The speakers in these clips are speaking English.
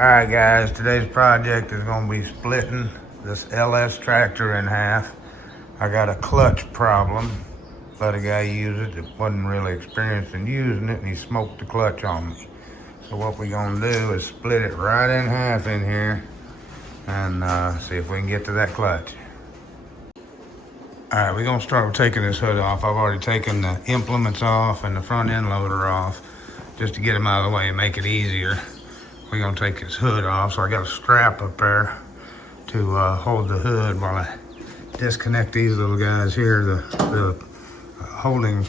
Alright guys, today's project is going to be splitting this LS tractor in half. I got a clutch problem. Let a guy use it that wasn't really experienced in using it, and he smoked the clutch on me. So what we're going to do is split it right in half in here and see if we can get to that clutch. Alright, we're going to start with taking this hood off. I've already taken the implements off and the front end loader off just to get them out of the way and make it easier. We're gonna take his hood off, so I got a strap up there to hold the hood while I disconnect these little guys here, the holding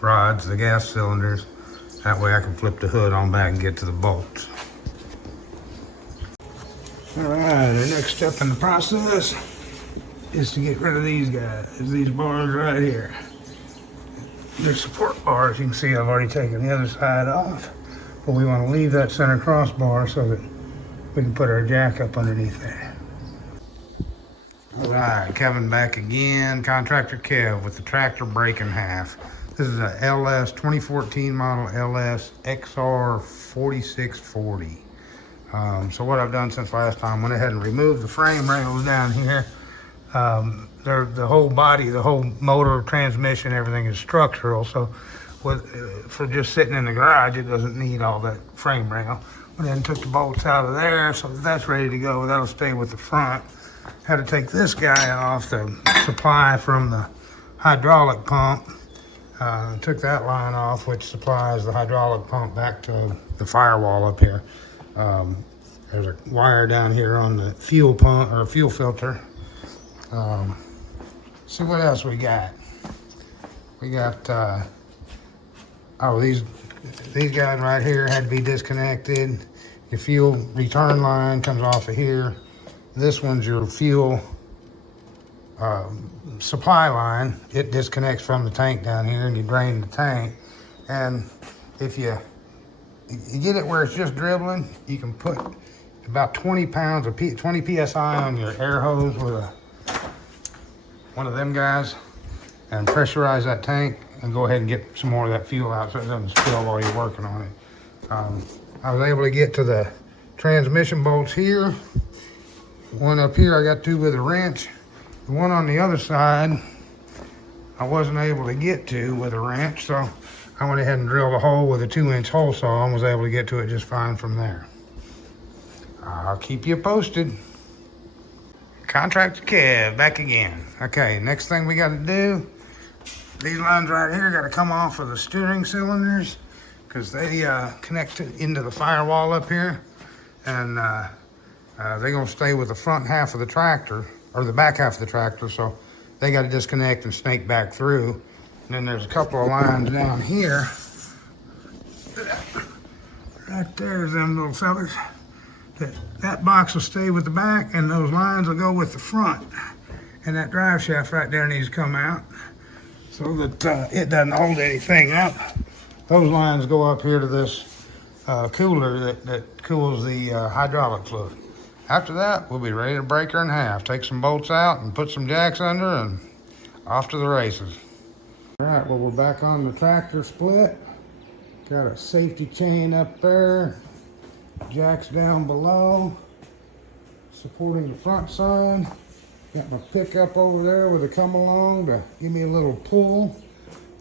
rods, the gas cylinders. That way I can flip the hood on back and get to the bolts. All right, the next step in the process is to get rid of these guys, these bars right here. They're support bars. You can see I've already taken the other side off. But we want to leave that center crossbar so that we can put our jack up underneath there. All right, Kevin back again. Contractor Kev with the tractor break in half. This is a LS 2014 model LS XR 4640. So what I've done since last time, went ahead and removed the frame rails down here. The whole body, the whole motor, transmission, everything is structural. So for just sitting in the garage, it doesn't need all that frame rail. We then took the bolts out of there, so that's ready to go. That'll stay with the front. Had to take this guy off, the supply from the hydraulic pump. Took that line off, which supplies the hydraulic pump back to the firewall up here. There's a wire down here on the fuel pump or fuel filter. See what else we got. We got these guys right here had to be disconnected. Your fuel return line comes off of here. This one's your fuel supply line. It disconnects from the tank down here, and you drain the tank. And if you get it where it's just dribbling, you can put about 20 pounds of 20 psi on your air hose with one of them guys and pressurize that tank and go ahead and get some more of that fuel out so it doesn't spill while you're working on it. I was able to get to the transmission bolts here. One up here I got to with a wrench. The one on the other side I wasn't able to get to with a wrench, so I went ahead and drilled a hole with a 2-inch hole saw and was able to get to it just fine from there. I'll keep you posted. Contractor Kev back again. Okay, next thing we got to do, these lines right here got to come off of the steering cylinders because they connect into the firewall up here, and they're going to stay with the front half of the tractor or the back half of the tractor, so they got to disconnect and snake back through. And then there's a couple of lines down here. Right there's them little fellas. That box will stay with the back, and those lines will go with the front. And that drive shaft right there needs to come out so that it doesn't hold anything up. Those lines go up here to this cooler that cools the hydraulic fluid. After that, we'll be ready to break her in half. Take some bolts out and put some jacks under, and off to the races. All right, well, we're back on the tractor split. Got a safety chain up there. Jacks down below, supporting the front side. Got my pickup over there with a come along to give me a little pull.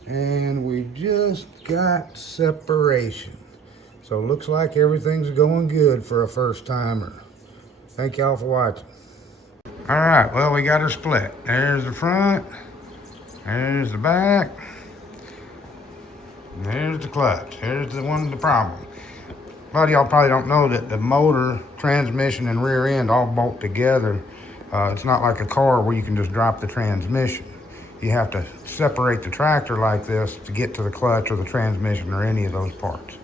And we just got separation. So it looks like everything's going good for a first timer. Thank y'all for watching. All right, well, we got her split. There's the front, there's the back, and there's the clutch. Here's the one with the problem. A lot of y'all probably don't know that the motor, transmission, and rear end all bolt together. It's not like a car where you can just drop the transmission. You have to separate the tractor like this to get to the clutch or the transmission or any of those parts.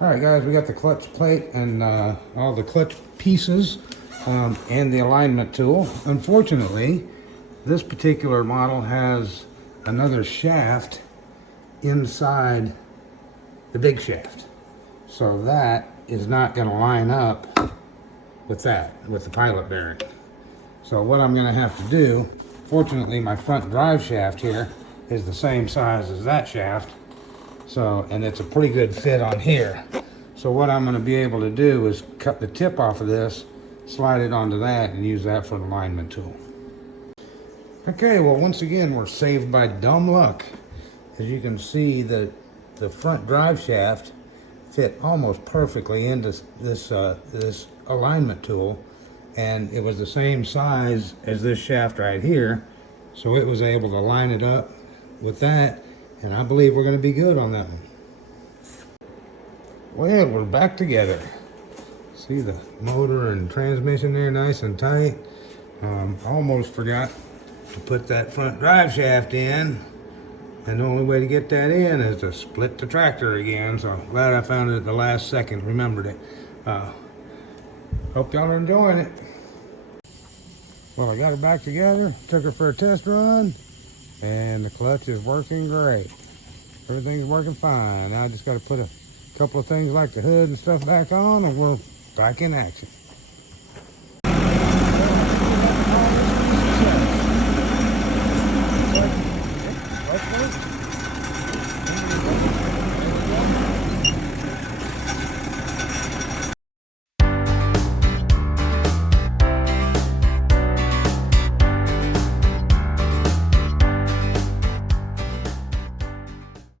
All right, guys, we got the clutch plate and all the clutch pieces and the alignment tool. Unfortunately, this particular model has another shaft inside the big shaft. So that is not going to line up with the pilot bearing. So what I'm going to have to do, fortunately my front drive shaft here is the same size as that shaft. So, and it's a pretty good fit on here. So what I'm going to be able to do is cut the tip off of this, slide it onto that, and use that for the alignment tool. Okay, well, once again, we're saved by dumb luck. As you can see, the front drive shaft fit almost perfectly into this alignment tool, and it was the same size as this shaft right here, so it was able to line it up with that, and I believe we're going to be good on that one. Well, we're back together. See the motor and transmission there nice and tight. Almost forgot to put that front drive shaft in, and the only way to get that in is to split the tractor again, so glad I found it at the last second, remembered it. Hope y'all are enjoying it. Well, I got her back together, took her for a test run, and the clutch is working great. Everything's working fine. Now I just got to put a couple of things like the hood and stuff back on, and we're back in action.